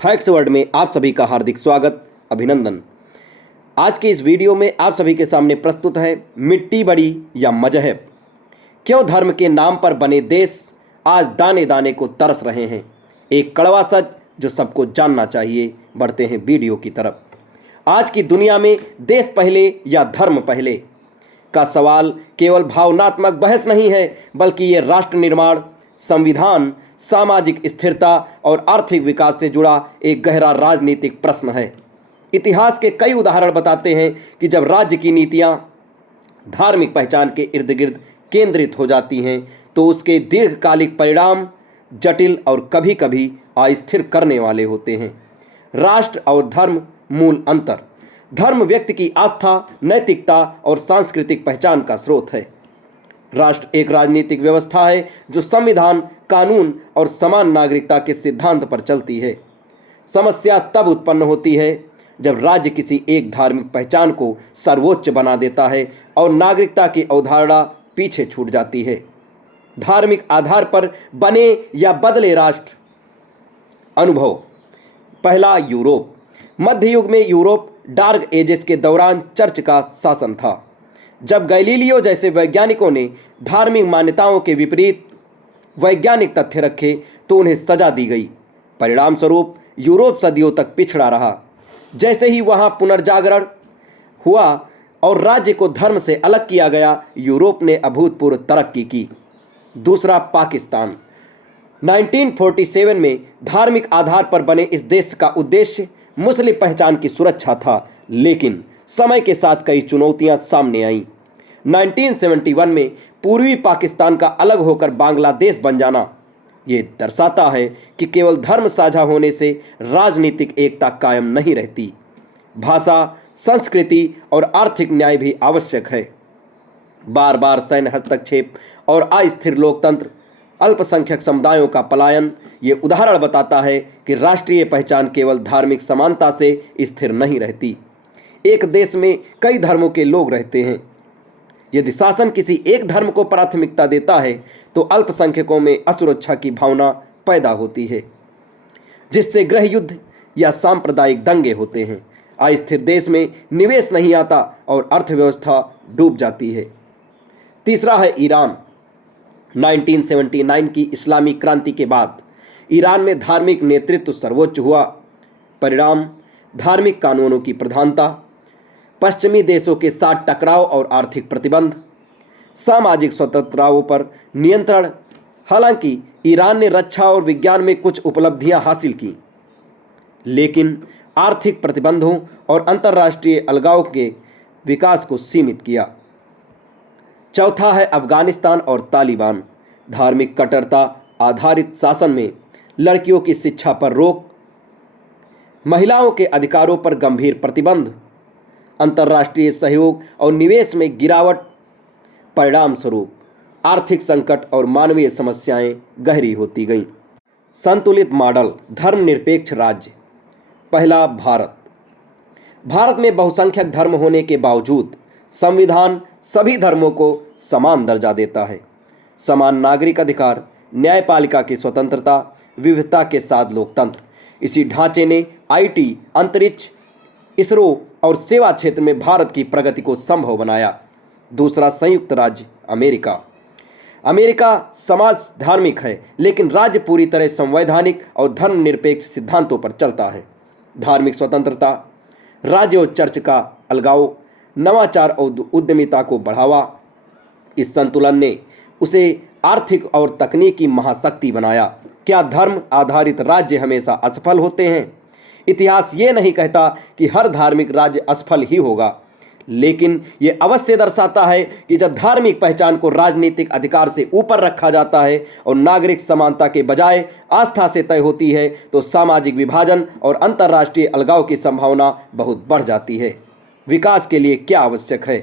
Facts world में आप सभी का हार्दिक स्वागत, अभिनंदन। आज के इस वीडियो में आप सभी के सामने प्रस्तुत है मिट्टी बड़ी या मजहब, क्यों धर्म के नाम पर बने देश आज दाने दाने को तरस रहे हैं। एक कड़वा सच जो सबको जानना चाहिए। बढ़ते हैं वीडियो की तरफ। आज की दुनिया में देश पहले या धर्म पहले का सवाल केवल भावनात्मक बहस नहीं है, बल्कि ये राष्ट्र निर्माण, संविधान, सामाजिक स्थिरता और आर्थिक विकास से जुड़ा एक गहरा राजनीतिक प्रश्न है। इतिहास के कई उदाहरण बताते हैं कि जब राज्य की नीतियां धार्मिक पहचान के इर्द गिर्द केंद्रित हो जाती हैं तो उसके दीर्घकालिक परिणाम जटिल और कभी कभी अस्थिर करने वाले होते हैं। राष्ट्र और धर्म मूल अंतर। धर्म व्यक्ति की आस्था, नैतिकता और सांस्कृतिक पहचान का स्रोत है। राष्ट्र एक राजनीतिक व्यवस्था है जो संविधान, कानून और समान नागरिकता के सिद्धांत पर चलती है। समस्या तब उत्पन्न होती है जब राज्य किसी एक धार्मिक पहचान को सर्वोच्च बना देता है और नागरिकता की अवधारणा पीछे छूट जाती है। धार्मिक आधार पर बने या बदले राष्ट्र। अनुभव। पहला, यूरोप। मध्य युग में यूरोप डार्क एजेस के दौरान चर्च का शासन था। जब गैलीलियो जैसे वैज्ञानिकों ने धार्मिक मान्यताओं के विपरीत वैज्ञानिक तथ्य रखे तो उन्हें सजा दी गई। परिणाम स्वरूप यूरोप सदियों तक पिछड़ा रहा। जैसे ही वहां पुनर्जागरण हुआ और राज्य को धर्म से अलग किया गया, यूरोप ने अभूतपूर्व तरक्की की। दूसरा, पाकिस्तान। 1947 में धार्मिक आधार पर बने इस देश का उद्देश्य मुस्लिम पहचान की सुरक्षा था, लेकिन समय के साथ कई चुनौतियां सामने आईं। 1971 में पूर्वी पाकिस्तान का अलग होकर बांग्लादेश बन जाना ये दर्शाता है कि केवल धर्म साझा होने से राजनीतिक एकता कायम नहीं रहती। भाषा, संस्कृति और आर्थिक न्याय भी आवश्यक है। बार बार सैन्य हस्तक्षेप और अस्थिर लोकतंत्र, अल्पसंख्यक समुदायों का पलायन ये उदाहरण बताता है कि राष्ट्रीय पहचान केवल धार्मिक समानता से स्थिर नहीं रहती। एक देश में कई धर्मों के लोग रहते हैं। यदि शासन किसी एक धर्म को प्राथमिकता देता है तो अल्पसंख्यकों में असुरक्षा की भावना पैदा होती है, जिससे गृह युद्ध या सांप्रदायिक दंगे होते हैं। अस्थिर देश में निवेश नहीं आता और अर्थव्यवस्था डूब जाती है। तीसरा है ईरान। 1979 की इस्लामी क्रांति के बाद ईरान में धार्मिक नेतृत्व सर्वोच्च हुआ। परिणाम, धार्मिक कानूनों की प्रधानता, पश्चिमी देशों के साथ टकराव और आर्थिक प्रतिबंध, सामाजिक स्वतंत्रताओं पर नियंत्रण। हालांकि ईरान ने रक्षा और विज्ञान में कुछ उपलब्धियां हासिल की, लेकिन आर्थिक प्रतिबंधों और अंतर्राष्ट्रीय अलगाव के विकास को सीमित किया। चौथा है अफगानिस्तान और तालिबान। धार्मिक कट्टरता आधारित शासन में लड़कियों की शिक्षा पर रोक, महिलाओं के अधिकारों पर गंभीर प्रतिबंध, अंतर्राष्ट्रीय सहयोग और निवेश में गिरावट। परिणाम स्वरूप आर्थिक संकट और मानवीय समस्याएं गहरी होती गईं। संतुलित मॉडल, धर्मनिरपेक्ष राज्य। पहला, भारत। भारत में बहुसंख्यक धर्म होने के बावजूद संविधान सभी धर्मों को समान दर्जा देता है। समान नागरिक अधिकार, न्यायपालिका की स्वतंत्रता, विविधता के साथ लोकतंत्र। इसी ढांचे ने आईटी, अंतरिक्ष, इसरो और सेवा क्षेत्र में भारत की प्रगति को संभव बनाया। दूसरा, संयुक्त राज्य अमेरिका। अमेरिका समाज धार्मिक है, लेकिन राज्य पूरी तरह संवैधानिक और धर्मनिरपेक्ष सिद्धांतों पर चलता है। धार्मिक स्वतंत्रता, राज्य और चर्च का अलगाव, नवाचार और उद्यमिता को बढ़ावा। इस संतुलन ने उसे आर्थिक और तकनीकी महाशक्ति बनाया। क्या धर्म आधारित राज्य हमेशा असफल होते हैं? इतिहास ये नहीं कहता कि हर धार्मिक राज्य असफल ही होगा, लेकिन ये अवश्य दर्शाता है कि जब धार्मिक पहचान को राजनीतिक अधिकार से ऊपर रखा जाता है और नागरिक समानता के बजाय आस्था से तय होती है तो सामाजिक विभाजन और अंतर्राष्ट्रीय अलगाव की संभावना बहुत बढ़ जाती है। विकास के लिए क्या आवश्यक है?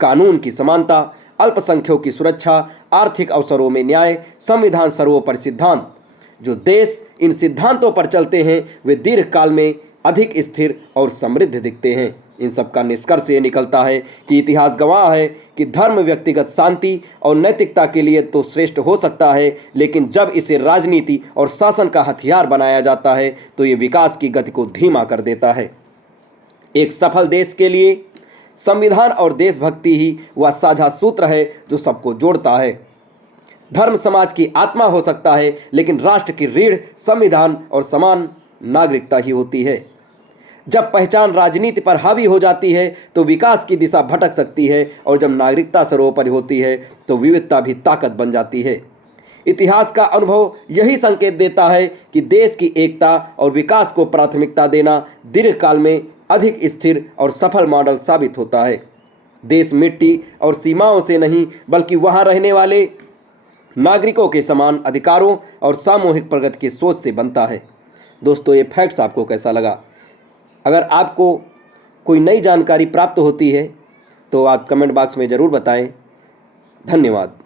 कानून की समानता, अल्पसंख्यकों की सुरक्षा, आर्थिक अवसरों में न्याय, संविधान सर्वोपरि सिद्धांत। जो देश इन सिद्धांतों पर चलते हैं वे दीर्घकाल में अधिक स्थिर और समृद्ध दिखते हैं। इन सब का निष्कर्ष ये निकलता है कि इतिहास गवाह है कि धर्म व्यक्तिगत शांति और नैतिकता के लिए तो श्रेष्ठ हो सकता है, लेकिन जब इसे राजनीति और शासन का हथियार बनाया जाता है तो ये विकास की गति को धीमा कर देता है। एक सफल देश के लिए संविधान और देशभक्ति ही वह साझा सूत्र है जो सबको जोड़ता है। धर्म समाज की आत्मा हो सकता है, लेकिन राष्ट्र की रीढ़ संविधान और समान नागरिकता ही होती है। जब पहचान राजनीति पर हावी हो जाती है तो विकास की दिशा भटक सकती है, और जब नागरिकता सर्वोपरि होती है तो विविधता भी ताकत बन जाती है। इतिहास का अनुभव यही संकेत देता है कि देश की एकता और विकास को प्राथमिकता देना दीर्घकाल में अधिक स्थिर और सफल मॉडल साबित होता है। देश मिट्टी और सीमाओं से नहीं, बल्कि वहां रहने वाले नागरिकों के समान अधिकारों और सामूहिक प्रगति की सोच से बनता है। दोस्तों, ये फैक्ट्स आपको कैसा लगा? अगर आपको कोई नई जानकारी प्राप्त होती है तो आप कमेंट बॉक्स में ज़रूर बताएं। धन्यवाद।